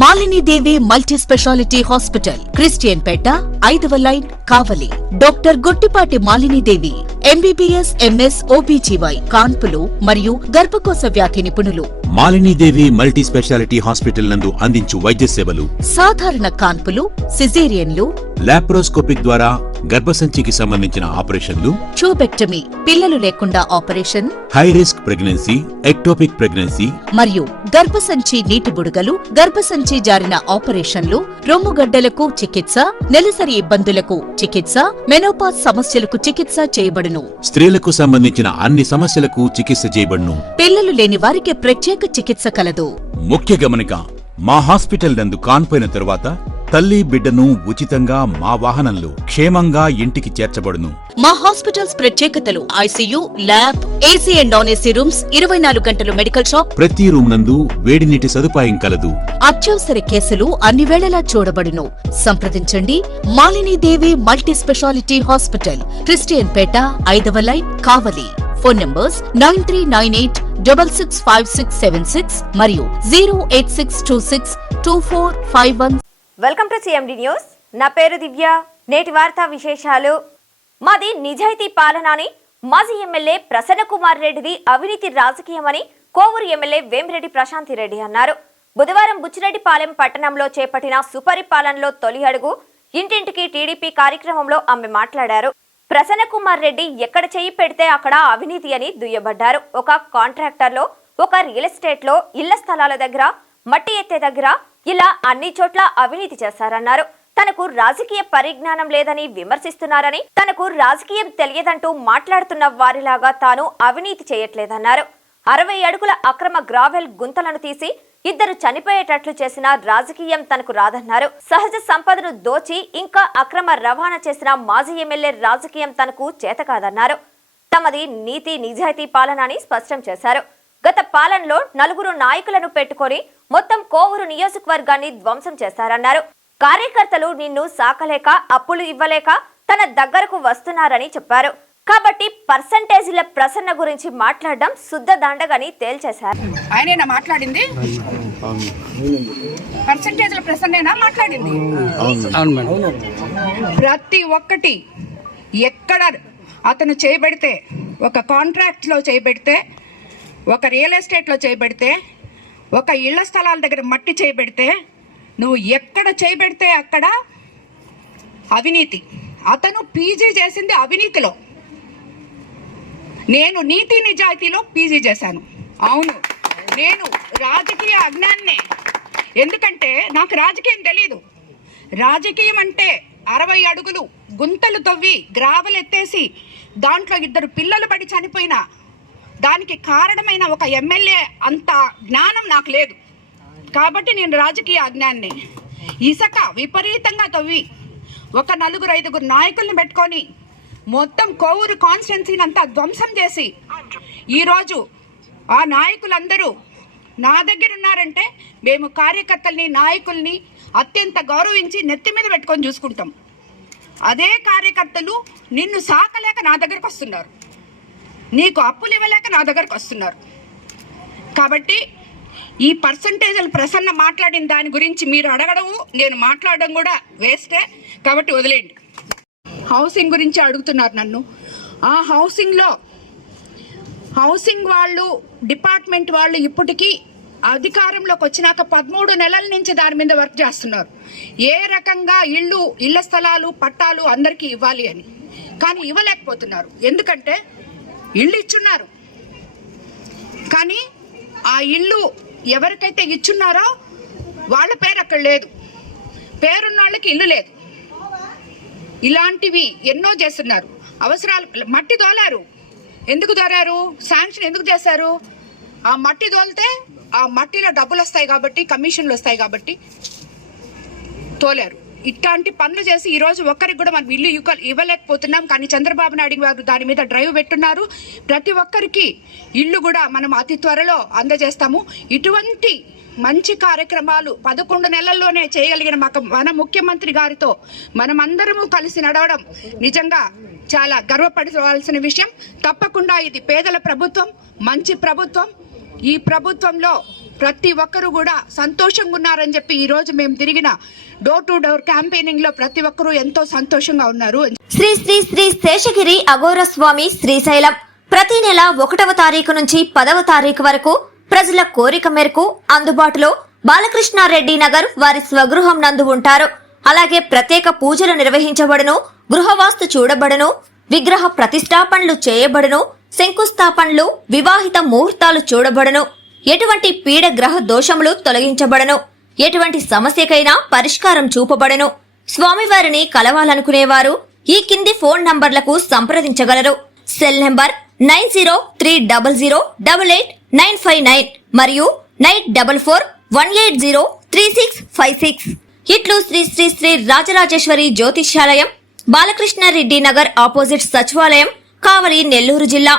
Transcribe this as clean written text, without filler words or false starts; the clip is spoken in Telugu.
Malini Devi multi speciality hospital, Christian Peta, 5వ line, Kavali. Doctor Guttipati Malinidevi, MBBS, MS, OBGY, కాన్పులు మరియు గర్భకోశ వ్యాధి నిపుణులు. మాలినీదేవి మల్టీ స్పెషాలిటీ హాస్పిటల్ నందు అందించు వైద్య సేవలు: సాధారణ కాన్పులు, సిజేరియన్లు, లాప్రోస్కోపిక్ ద్వారా గర్భసంచికి సంబంధించిన ఆపరేషన్లు, ట్యూబెక్టమీ, పిల్లలు లేకుండా operation, high risk pregnancy, ectopic pregnancy మరియు గర్భసంచి నీటి బుడగలు, గర్భసంచి జారిన ఆపరేషన్లు, రొమ్ముగడ్డలకు చికిత్స, నెలసరి ఇబ్బందులకు చికిత్స, మెనోపాజ్ సమస్యలకు చికిత్స చేయబడును. స్త్రీలకు సంబంధించిన అన్ని సమస్యలకు చికిత్స చేయబడును. పిల్లలు లేని వారికి ప్రత్యేక చికిత్స కలదు. ముఖ్య గమనిక: మా హాస్పిటల్ నందు కాన్పోయిన తరువాత తల్లి బిడ్డను ఉచితంగా మా వాహనంలో క్షేమంగా ఇంటికి చేర్చబడును. మా హాస్పిటల్స్ ప్రత్యేకతలు: ICU, lab, AC and non AC rooms, 24 గంటలు మెడికల్ షాప్, ప్రతి రూమ్ నందు వేడి నీటి సదుపాయం కలదు. అత్యవసర కేసులు అన్ని వేళలా చూడబడును. సంప్రదించండి. Malinidevi multi speciality hospital, Christian Peta, 5వ లైన్, కావలి. ఫోన్ నంబర్స్ 9398665676 మరియు 086262451. Welcome to CMD news. నా పేరు దివ్య. నేటి వార్తా విశేషాలు: మాది నిజాయితీ పాలనని మాజీ ఎమ్మెల్యే ప్రసన్న కుమార్ రెడ్డిది అవినీతి రాజకీయమని కోవూరు ఎమ్మెల్యే వేమిరెడ్డి ప్రశాంతి రెడ్డి అన్నారు. బుధవారం బుచ్చిరెడ్డిపాలెం పట్టణంలో చేపట్టిన సుపరిపాలనలో తొలి అడుగు ఇంటింటికి టీడీపీ కార్యక్రమంలో ఆమె మాట్లాడారు. ప్రసన్న కుమార్ రెడ్డి ఎక్కడ చెయ్యి పెడితే అక్కడ అవినీతి అని దుయ్యబడ్డారు. ఒక కాంట్రాక్టర్లో, ఒక రియల్ ఎస్టేట్ లో, ఇళ్ల స్థలాల దగ్గర, మట్టి ఎత్తే దగ్గర, ఇలా అన్ని చోట్ల అవినీతి చేశారన్నారు. తనకు రాజకీయ పరిజ్ఞానం లేదని విమర్శిస్తున్నారని, తనకు రాజకీయం తెలియదంటూ మాట్లాడుతున్న వారిలాగా తాను అవినీతి చేయట్లేదన్నారు. 60 అడుగుల అక్రమ గ్రావెల్ గుంతలను తీసి 2 చనిపోయేటట్లు చేసిన రాజకీయం తనకు రాదన్నారు. సహజ సంపదను దోచి ఇంకా అక్రమ రవాణా చేసిన మాజీ ఎమ్మెల్యే రాజకీయం తనకు చేత కాదన్నారు. తమది నీతి నిజాయితీ పాలన అని స్పష్టం చేశారు. గత పాలనలో 4 నాయకులను పెట్టుకొని మొత్తం కోవూరు నియోజకవర్గాన్ని ధ్వంసం చేశారన్నారు. కార్యకర్తలు నిన్ను సాకలేక, అప్పులు ఇవ్వలేక తన దగ్గరకు వస్తున్నారని చెప్పారు. కాబట్టి పర్సంటేజీల ప్రసన్న గురించి మాట్లాడడం శుద్ధ దండగని తేల్చేశారు. ఆయనేనా మాట్లాడింది? పర్సంటేజ్ల ప్రసన్నేనా మాట్లాడింది? ప్రతి ఒక్కటి ఎక్కడ అతను చేయబడితే, ఒక కాంట్రాక్ట్లో చేయబడితే, ఒక రియల్ ఎస్టేట్లో చేయబడితే, ఒక ఇళ్ల స్థలాల దగ్గర మట్టి చేయబడితే, నువ్వు ఎక్కడ చేయబడితే అక్కడ అవినీతి. అతను పీజీ చేసింది అవినీతిలో, నేను నీతి నిజాయితీలో పీజీ చేశాను. అవును, నేను రాజకీయ అజ్ఞాన్నే. ఎందుకంటే నాకు రాజకీయం తెలీదు. రాజకీయం అంటే 60 అడుగులు గుంతలు తవ్వి గ్రావెల్ ఎత్తేసి దాంట్లో 2 పిల్లలు పడి చనిపోయినా దానికి కారణమైన ఒక ఎమ్మెల్యే అంత జ్ఞానం నాకు లేదు. కాబట్టి నేను రాజకీయ అజ్ఞాన్నే. ఇసుక విపరీతంగా తవ్వి ఒక 4-5 నాయకుల్ని పెట్టుకొని మొత్తం కోవూరు కాన్స్టిట్యున్సీని అంతా ధ్వంసం చేసి ఈరోజు ఆ నాయకులందరూ నా దగ్గర ఉన్నారంటే మేము కార్యకర్తల్ని, నాయకుల్ని అత్యంత గౌరవించి నెత్తి మీద పెట్టుకొని చూసుకుంటాం. అదే కార్యకర్తలు నిన్ను సాకలేక నా దగ్గరకు వస్తున్నారు, నీకు అప్పులు ఇవ్వలేక నా దగ్గరకు వస్తున్నారు. కాబట్టి ఈ పర్సంటేజ్లు ప్రసన్న మాట్లాడిన దాని గురించి మీరు అడగడం, నేను మాట్లాడడం కూడా వేస్టే. కాబట్టి వదిలేండి. హౌసింగ్ గురించి అడుగుతున్నారు నన్ను. ఆ హౌసింగ్ వాళ్ళు, డిపార్ట్మెంట్ వాళ్ళు ఇప్పటికీ అధికారంలోకి వచ్చినాక 13 నెలల నుంచి దాని మీద వర్క్ చేస్తున్నారు. ఏ రకంగా ఇళ్ల స్థలాలు, పట్టాలు అందరికీ ఇవ్వాలి అని. కానీ ఇవ్వలేకపోతున్నారు. ఎందుకంటే ఇళ్ళు ఇచ్చున్నారు, కానీ ఆ ఇల్లు ఎవరికైతే ఇచ్చున్నారో వాళ్ళ పేరు అక్కడ లేదు, పేరున్న వాళ్ళకి ఇల్లు లేదు. ఇలాంటివి ఎన్నో చేస్తున్నారు. అవసరాలు మట్టి దోలారు. ఎందుకు దోలారు? శాంక్షన్ ఎందుకు చేశారు? ఆ మట్టి దోలితే ఆ మట్టిలో డబ్బులు వస్తాయి కాబట్టి, కమిషన్లు వస్తాయి కాబట్టి తోలారు. ఇట్లాంటి పనులు చేసి ఈరోజు ఒక్కరికి కూడా మనం ఇల్లు ఇవ్వలేకపోతున్నాం. కానీ చంద్రబాబు నాయుడు గారు దాని మీద డ్రైవ్ పెట్టున్నారు. ప్రతి ఒక్కరికి ఇల్లు కూడా మనం అతి త్వరలో అందజేస్తాము. ఇటువంటి మంచి కార్యక్రమాలు 11 నెలల్లోనే చేయగలిగిన మన ముఖ్యమంత్రి గారితో మనమందరము కలిసి నడవడం నిజంగా చాలా గర్వపడవలసిన విషయం. తప్పకుండా ఇది పేదల ప్రభుత్వం, మంచి ప్రభుత్వం. ఈ ప్రభుత్వంలో ప్రతి ఒక్కరు కూడా సంతోషంగా ఉన్నారని చెప్పి ఈ రోజు మేము తిరిగిన డోర్ టు డోర్ క్యాంపెయినింగ్ లో ప్రతి ఒక్కరు ఎంతో సంతోషంగా ఉన్నారు. శ్రీ శ్రీ శ్రీ శేషగిరి అఘోర స్వామి శ్రీశైలం ప్రతి నెల 1వ తారీఖు నుంచి 10వ తారీఖు వరకు ప్రజల కోరిక మేరకు అందుబాటులో బాలకృష్ణారెడ్డి నగర్ వారి స్వగృహం నందు ఉంటారు. అలాగే ప్రత్యేక పూజలు నిర్వహించబడును, గృహవాస్తు చూడబడును, విగ్రహ ప్రతిష్టాపనలు చేయబడును, శంకుస్థాపనలు, వివాహిత ముహూర్తాలు చూడబడును, ఎటువంటి పీడ గ్రహ దోషములు తొలగించబడును, ఎటువంటి సమస్యకైనా పరిష్కారం చూపబడును. స్వామివారిని కలవాలనుకునేవారు ఈ కింది ఫోన్ నంబర్లకు సంప్రదించగలరు. సెల్ నంబర్ 9030088959 మరియు 9441803656. ఇట్లు శ్రీ శ్రీ శ్రీ రాజరాజేశ్వరి జ్యోతిష్యాలయం, బాలకృష్ణారెడ్డి నగర్ ఆపోజిట్ సచివాలయం, కావలి, నెల్లూరు జిల్లా.